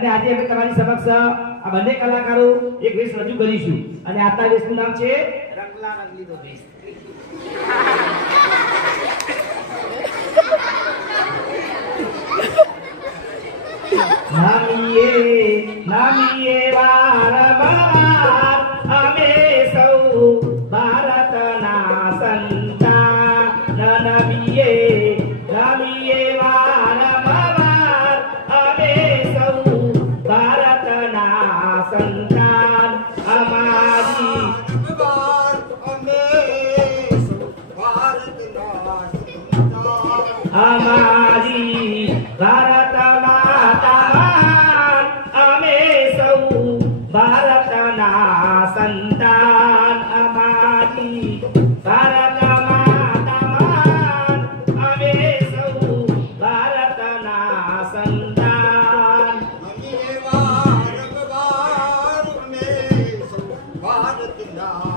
અને આજે અમે તમારી સમક્ષ આ બંને કલાકારો એક વેશ રજૂ કરીશું અને આજના વેશનું નામ છે રંગલા રંગલીનો વેશ. નામીએ વારંવાર અમે સૌ ભારતના સંતાન નામીએ વારંવાર અમે સૌ ભારતના સંતાન અમારી ભારત માતા અમે સૌ ભારતના સંતાન અમારી ભારત માતા અમે સૌ ભારતના સંતાન અમે ભારતના